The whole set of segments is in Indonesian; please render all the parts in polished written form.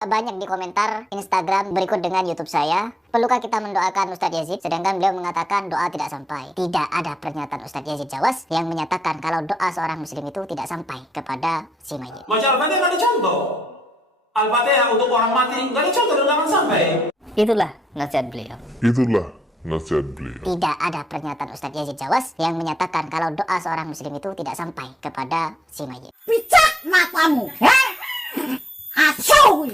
Banyak di komentar Instagram berikut dengan YouTube saya. Perlukah kita mendoakan Ustadz Yazid? Sedangkan beliau mengatakan doa tidak sampai. Tidak ada pernyataan Ustadz Yazid Jawas yang menyatakan kalau doa seorang muslim itu tidak sampai kepada si mayit. Baca Al-Fatihah nggak ada contoh. Al-Fatihah untuk orang mati nggak ada contoh dan nggak akan sampai. Itulah nasihat beliau. Tidak ada pernyataan Ustadz Yazid Jawas yang menyatakan kalau doa seorang muslim itu tidak sampai kepada si mayit. Picak matamu, Asyau!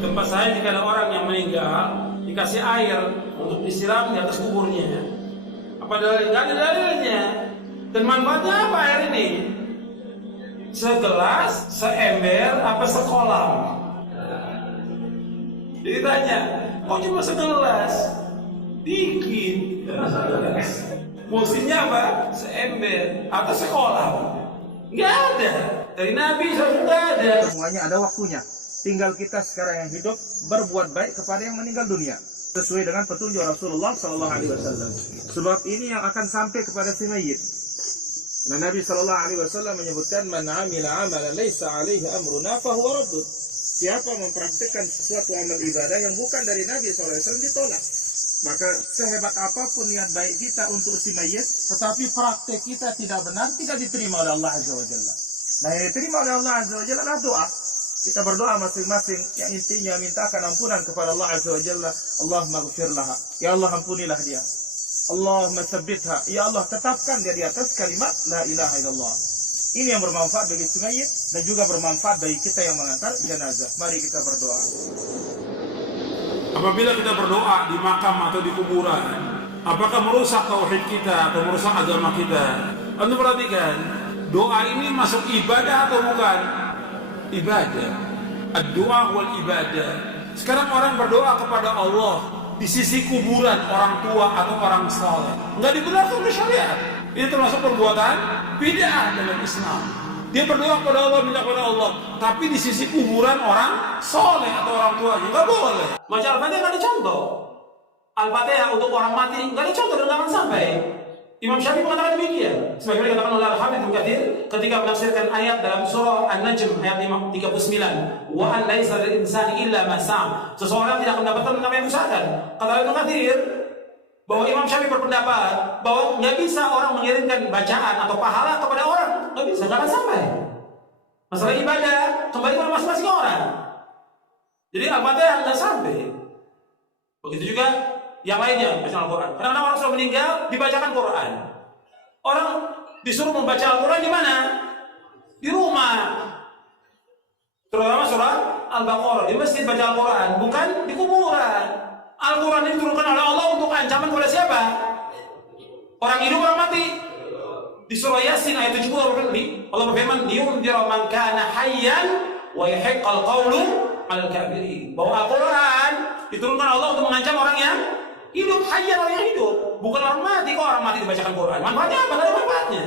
Tempat saya jika ada orang yang meninggal dikasih air untuk disiram di atas kuburnya. Apa dalilnya? Nggak ada dalilnya. Dan manfaatnya apa air ini? Segelas, seember, apa sekolam? Jadi tanya, kok cuma segelas? Dikit. Fungsinya apa? Seember atau sekolam? Nggak ada. Dari Nabi SAW nggak ada. Semuanya ada waktunya. Tinggal kita sekarang yang hidup berbuat baik kepada yang meninggal dunia sesuai dengan petunjuk Rasulullah SAW. Sebab ini yang akan sampai kepada si mayit. Nah, Nabi SAW menyebutkan man amila amalan laisa alaihi amruna fahuwa raddun. Siapa mempraktikkan sesuatu amal ibadah yang bukan dari Nabi SAW ditolak. Maka sehebat apapun niat baik kita untuk si mayit, tetapi praktek kita tidak benar, tidak diterima oleh Allah Azza wa Jalla. Nah, yang diterima oleh Allah Azza wa Jalla adalah doa. Kita berdoa masing-masing yang intinya mintakan ampunan kepada Allah Azza wa Jalla. Allahumma ghfir laha. Ya Allah, ampunilah dia. Allahumma tsabbitha. Ya Allah, tetapkan dia di atas kalimat la ilaha illallah. Ini yang bermanfaat bagi si mayit dan juga bermanfaat bagi kita yang mengantar jenazah. Mari kita berdoa. Apabila kita berdoa di makam atau di kuburan, apakah merusak tauhid kita atau merusak agama kita? Anda perhatikan, doa ini masuk ibadah atau bukan? Ibadah. Ad-doa wal ibadah. Sekarang orang berdoa kepada Allah di sisi kuburan orang tua atau orang saleh, nggak dibenarkan oleh syariat. Ini termasuk perbuatan bid'ah dalam Islam. Dia berdoa kepada Allah, minta kepada Allah, tapi di sisi kuburan orang saleh atau orang tuanya nggak boleh. Baca Al-Fatihah nggak ada contoh. Al-Fatihah untuk orang mati nggak ada contoh dan nggak akan sampai. Imam Syafi'i mengatakan demikian. Sebagaimana dikatakan oleh Al-Hafidz Ibnu Katsir ketika menafsirkan ayat dalam surah An-Najm ayat 39, wa an laisa lil insani illa ma sa'a. Seseorang tidak akan mendapatkan apa yang diusahakan. Kata Ibnu Katsir bahwa Imam Syafi'i berpendapat bahwa nggak bisa orang mengirimkan bacaan atau pahala kepada orang, nggak bisa, nggak akan sampai. Masalah ibadah kembali kepada masing-masing orang. Jadi Al-Fatihah nggak sampai. Begitu juga yang lainnya, baca Al-Quran. Kadang-kadang orang sudah meninggal, dibacakan Quran. Orang disuruh membaca Al-Quran di mana? Di rumah. Terutama surah Al-Baqarah. Di masjid baca Al-Quran, bukan di kuburan. Al-Quran ini diturunkan oleh Allah untuk ancaman kepada siapa? Orang hidup, orang mati. Di surah Yasin ayat 70 Allah berfirman, "Liyunzira man kana hayyan wa yahiqqal qawlu 'alal kafirin." Bahwa Al-Quran diturunkan Allah untuk mengancam orang yang hidup, hayyan, orang yang hidup, bukan orang mati. Kok orang mati dibacakan Quran? Manfaatnya apa? Tidak ada manfaatnya.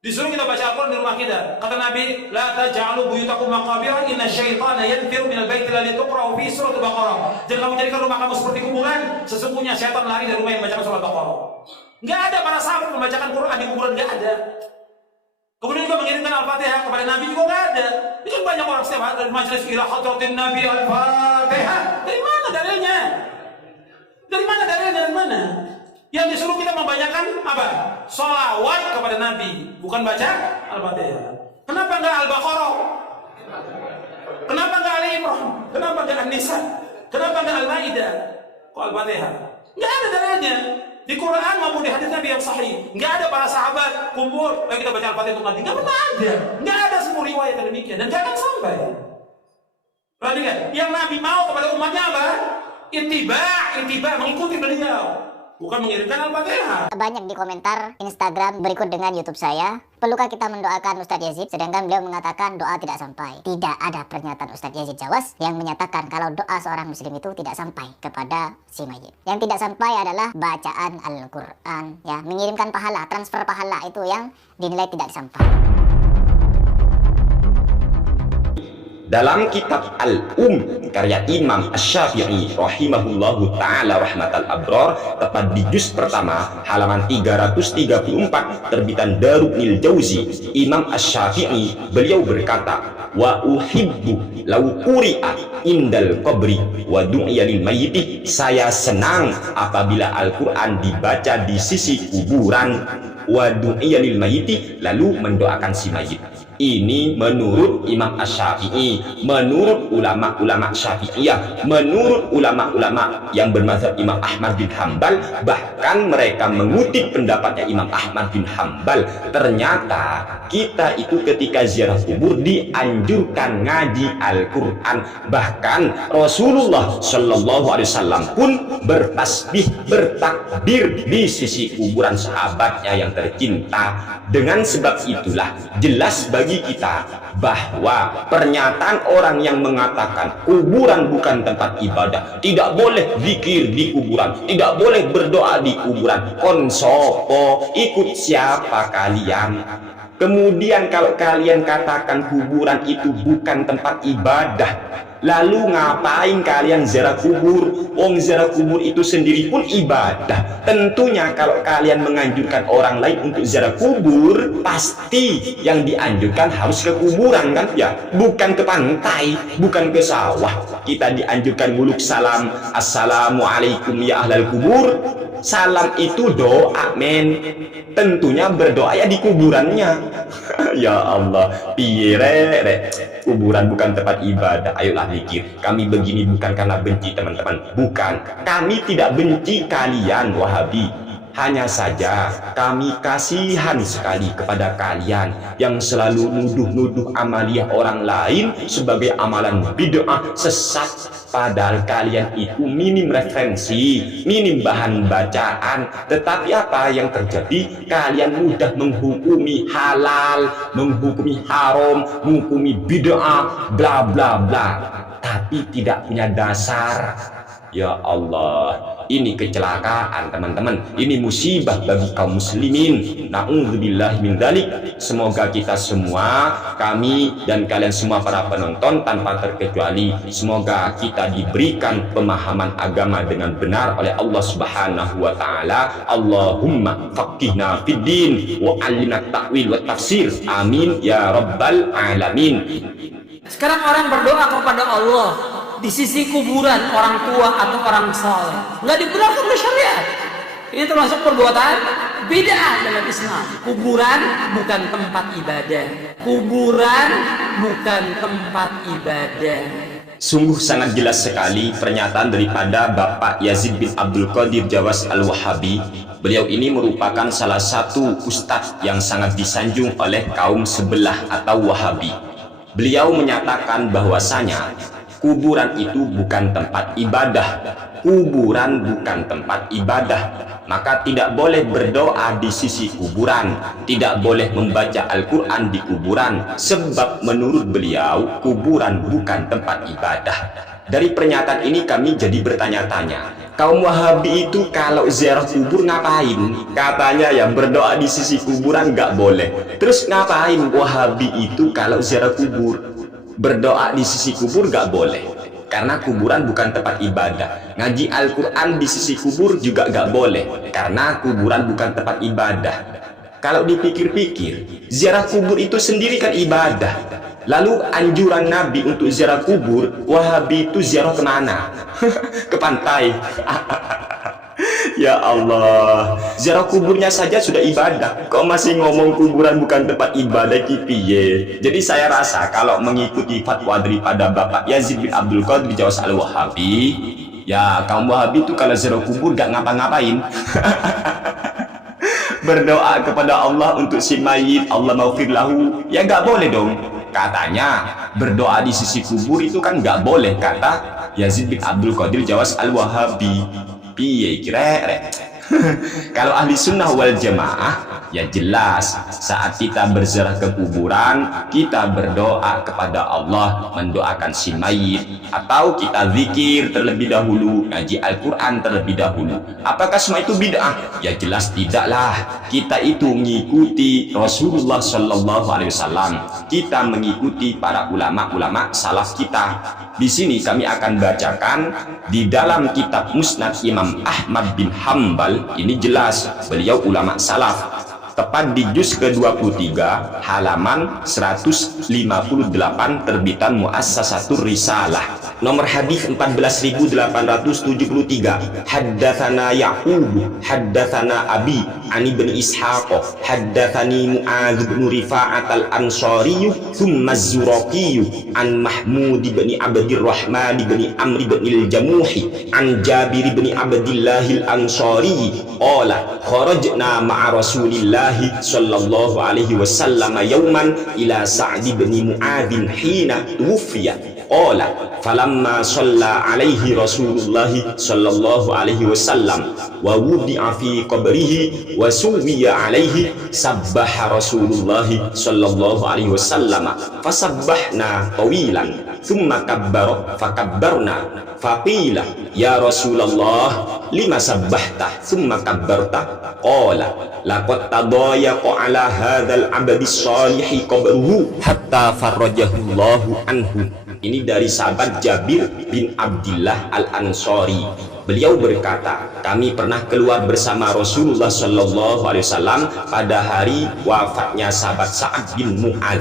Disuruh kita baca Al-Quran di rumah kita. Kata Nabi, la taj'alu buyutakum maqabira inna syaitana yanfiru minal baiti alladhi tuqra'u fi surah Al-Baqarah. Jangan kamu jadikan rumah kamu seperti kuburan. Sesungguhnya syaitan lari dari rumah yang membacakan surah Al-Baqarah. Enggak ada para sahabat membacakan Quran di kuburan, enggak ada. Kemudian juga mengirimkan Al-Fatihah kepada Nabi juga enggak ada. Ini kan banyak orang setiap hari dari majelis ila hadratin Nabi Al-Fatihah. Dari mana dalilnya? Dari mana dalilnya? Dari mana? Yang disuruh kita membanyakan apa? Sholawat kepada Nabi, bukan baca Al-Fatihah. Kenapa enggak Al-Baqarah? Kenapa enggak Ali Imran? Kenapa enggak An-Nisa? Kenapa enggak Al-Maidah? Kok Al-Fatihah? Enggak ada dalilnya. Di Quran maupun di hadis Nabi yang sahih, nggak ada para sahabat kumpul, kita baca Al-Fatihah untuk Nabi. Nggak pernah ada. Nggak ada semua riwayat yang demikian. Dan jangan sampai. Perhatikan, yang Nabi mau kepada umatnya apa? Ittiba, mengikuti beliau. Bukan mengirimkan Al-Fatihah. Banyak di komentar Instagram berikut dengan YouTube saya. Perlukah kita mendoakan Ustadz Yazid? Sedangkan beliau mengatakan doa tidak sampai. Tidak ada pernyataan Ustadz Yazid Jawas yang menyatakan kalau doa seorang muslim itu tidak sampai kepada si mayit. Yang tidak sampai adalah bacaan Al-Quran. Ya, mengirimkan pahala, transfer pahala itu yang dinilai tidak sampai. Dalam kitab karya Imam Asy-Syafi'i rahimahullahu ta'ala rahmatal abrar, tepat di juz pertama halaman 334 terbitan Darul Jauzi, Imam Asy-Syafi'i beliau berkata, wa uhibbu law quri'a indal qabri wa du'iya lil mayyiti, saya senang apabila Al-Qur'an dibaca di sisi kuburan, wa du'iya lil mayyiti, lalu mendoakan si mayit. Ini menurut Imam Asy-Syafi'i, menurut ulama-ulama Syafi'iyah, menurut ulama-ulama yang bermazhab Imam Ahmad bin Hambal, bahkan mereka mengutip pendapatnya Imam Ahmad bin Hambal. Ternyata kita itu ketika ziarah kubur dianjurkan ngaji Al-Quran. Bahkan Rasulullah Shallallahu Alaihi Wasallam pun bertasbih, bertakbir di sisi kuburan sahabatnya yang tercinta. Dengan sebab itulah jelas bagi kita bahwa pernyataan orang yang mengatakan kuburan bukan tempat ibadah, tidak boleh zikir di kuburan, tidak boleh berdoa di kuburan, konsopo, ikut siapa kalian? Kemudian kalau kalian katakan kuburan itu bukan tempat ibadah, lalu ngapain kalian ziarah kubur? Wong ziarah kubur itu sendiri pun ibadah. Tentunya kalau kalian menganjurkan orang lain untuk ziarah kubur, pasti yang dianjurkan harus ke kuburan kan ya, bukan ke pantai, bukan ke sawah. Kita dianjurkan nguluk salam, assalamualaikum ya ahlal kubur. Salam itu doa, men. Tentunya berdoa ya di kuburannya. Ya Allah, piye kuburan bukan tempat ibadah. Ayolah mikir. Kami begini bukan karena benci teman-teman, bukan. Kami tidak benci kalian Wahabi. Hanya saja kami kasihan sekali kepada kalian yang selalu nuduh-nuduh amaliyah orang lain sebagai amalan bid'ah sesat, padahal kalian itu minim referensi, minim bahan bacaan. Tetapi apa yang terjadi? Kalian mudah menghukumi halal, menghukumi haram, menghukumi bid'ah, bla bla bla, tapi tidak punya dasar. Ya Allah, ini kecelakaan teman-teman, ini musibah bagi kaum muslimin. Na'udzubillahi min dzalik. Semoga kita semua, kami dan kalian semua para penonton tanpa terkecuali, semoga kita diberikan pemahaman agama dengan benar oleh Allah Subhanahu wa taala. Allahumma faqihna fid din wa 'allimna ta'wil wa tafsir. Amin ya rabbal alamin. Sekarang orang berdoa kepada Allah di sisi kuburan orang tua atau orang saleh, nggak dibenarkan oleh syariat. Ini termasuk perbuatan bid'ah dalam Islam. Kuburan bukan tempat ibadah. Kuburan bukan tempat ibadah. Sungguh sangat jelas sekali pernyataan daripada Bapak Yazid bin Abdul Qadir Jawas Al-Wahabi. Beliau ini merupakan salah satu ustadz yang sangat disanjung oleh kaum sebelah atau Wahabi. Beliau menyatakan bahwasanya kuburan itu bukan tempat ibadah. Kuburan bukan tempat ibadah. Maka tidak boleh berdoa di sisi kuburan, tidak boleh membaca Al-Quran di kuburan, sebab menurut beliau kuburan bukan tempat ibadah. Dari pernyataan ini kami jadi bertanya-tanya, kaum Wahabi itu kalau ziarah kubur ngapain? Katanya ya berdoa di sisi kuburan nggak boleh. Terus ngapain Wahabi itu kalau ziarah kubur? Berdoa di sisi kubur nggak boleh, karena kuburan bukan tempat ibadah. Ngaji Al-Quran di sisi kubur juga nggak boleh, karena kuburan bukan tempat ibadah. Kalau dipikir-pikir, ziarah kubur itu sendiri kan ibadah. Lalu anjuran Nabi untuk ziarah kubur, Wahabi itu ziarah kemana? Ke pantai. Ya Allah, ziarah kuburnya saja sudah ibadah, kok masih ngomong kuburan bukan tempat ibadah kipiye? Jadi saya rasa kalau mengikuti fatwa daripada Bapak Yazid bin Abdul Qadir Jawas Al-Wahabi, Ya, kaum Wahabi itu kalau ziarah kubur gak ngapa-ngapain. Berdoa kepada Allah untuk si mayit, Allah maghfir lahu, ya gak boleh dong. Katanya berdoa di sisi kubur itu kan gak boleh, kata Yazid bin Abdul Qadir Jawas Al-Wahabi. Piye kira-kira? Kalau ahli sunnah wal jamaah, ya jelas saat kita berziarah ke kuburan, kita berdoa kepada Allah, mendoakan si mayit, atau kita zikir terlebih dahulu, ngaji Al-Quran terlebih dahulu. Apakah semua itu bid'ah? Ya jelas tidaklah. Kita itu mengikuti Rasulullah Shallallahu Alaihi Wasallam. Kita mengikuti para ulama-ulama salaf kita. Di sini kami akan bacakan di dalam kitab Musnad Imam Ahmad bin Hambal. Ini jelas beliau ulama salaf, tepat di juz ke-23 halaman 158 terbitan Muassasatur Risalah, nomor hadis 14873. Haddatsana Ya'qub haddatsana Abi an ibn Ishaq haddatsani Mu'adz bin Rifa'at al-Ansari thumma az-Zuraqi an Mahmud bin Abdirrahman bin Amr bin al-Jamuhi an Jabir bin Abdillah al-Ansari qala kharajna ma'a Rasulillah sallallahu alaihi wasallam yawman ila Sa'd bin Mu'adz hina tuwfiya qala falamma shalla alaihi Rasulullah sallallahu alaihi wasallam wa wudi'a fi qabrihi wa suwiya alaihi sabbaha Rasulullah sallallahu alaihi wasallam fasabbahna tawilan thumma kabbara fakabbarna faqila ya Rasulullah lima sabbahta thumma kabbarta qala laqad tadayaqa ala hadzal abdi shalihi qabruhu hatta farrajahu Allahu anhu. Ini dari sahabat Jabir bin Abdillah Al-Ansari. Beliau berkata, kami pernah keluar bersama Rasulullah Shallallahu Alaihi Wasallam pada hari wafatnya sahabat Sa'ad bin Mu'adz.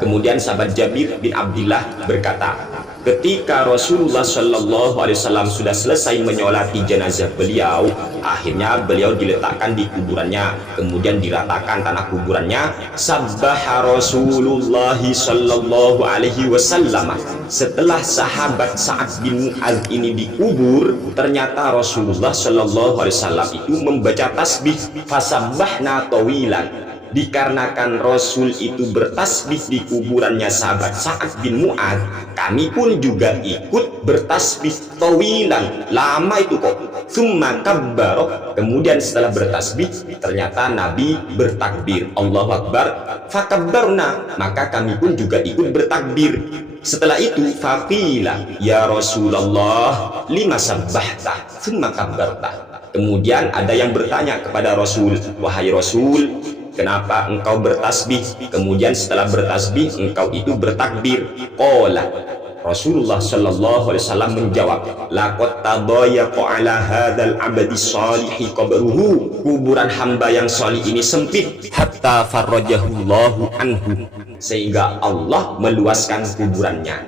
Kemudian sahabat Jabir bin Abdillah berkata, ketika Rasulullah Shallallahu Alaihi Wasallam sudah selesai menyolati jenazah beliau, akhirnya beliau diletakkan di kuburannya, kemudian diratakan tanah kuburannya. Sabbaha Rasulullah Shallallahu Alaihi Wasallam. Setelah sahabat Sa'ad bin Mu'adz ini dikubur, ternyata Rasulullah Shallallahu Alaihi Wasallam itu membaca tasbih fasabbahna tawilan. Dikarenakan Rasul itu bertasbih di kuburannya sahabat Sa'ad bin Mu'adz, kami pun juga ikut bertasbih tawilan, lama itu kok. Summa kabbaro, kemudian setelah bertasbih ternyata Nabi bertakbir Allahu Akbar, fakabbarna, maka kami pun juga ikut bertakbir. Setelah itu faqila ya Rasulullah lima sabbahta summa kabbarta. Kemudian ada yang bertanya kepada Rasul, wahai Rasul, kenapa engkau bertasbih, kemudian setelah bertasbih engkau itu bertakbir? Qala, Rasulullah Shallallahu Alaihi Wasallam menjawab, laqad tadayaqa ala hadzal abdi shalihi qabruhu, kuburan hamba yang salih ini sempit, hatta farrajahu Allahu anhu, sehingga Allah meluaskan kuburannya.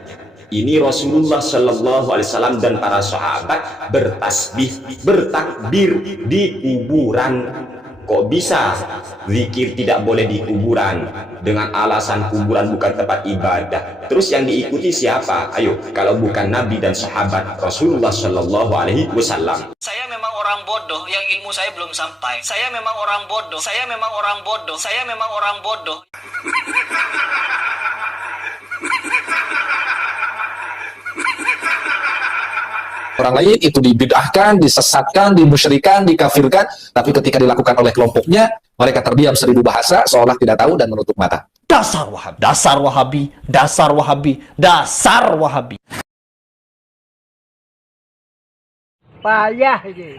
Ini Rasulullah Shallallahu Alaihi Wasallam dan para sahabat bertasbih, bertakbir di kuburan. Kok bisa zikir tidak boleh di kuburan dengan alasan kuburan bukan tempat ibadah? Terus yang diikuti siapa? Ayo, kalau bukan Nabi dan sahabat Rasulullah Shallallahu Alaihi Wasallam. Saya memang orang bodoh yang ilmu saya belum sampai. Saya memang orang bodoh. Saya memang orang bodoh. Saya memang orang bodoh. Orang lain itu dibid'ahkan, disesatkan, dimusyrikan, dikafirkan, tapi ketika dilakukan oleh kelompoknya, mereka terdiam 1000 bahasa seolah tidak tahu dan menutup mata. Dasar Wahabi, dasar Wahabi, dasar Wahabi, dasar Wahabi. Payah ini.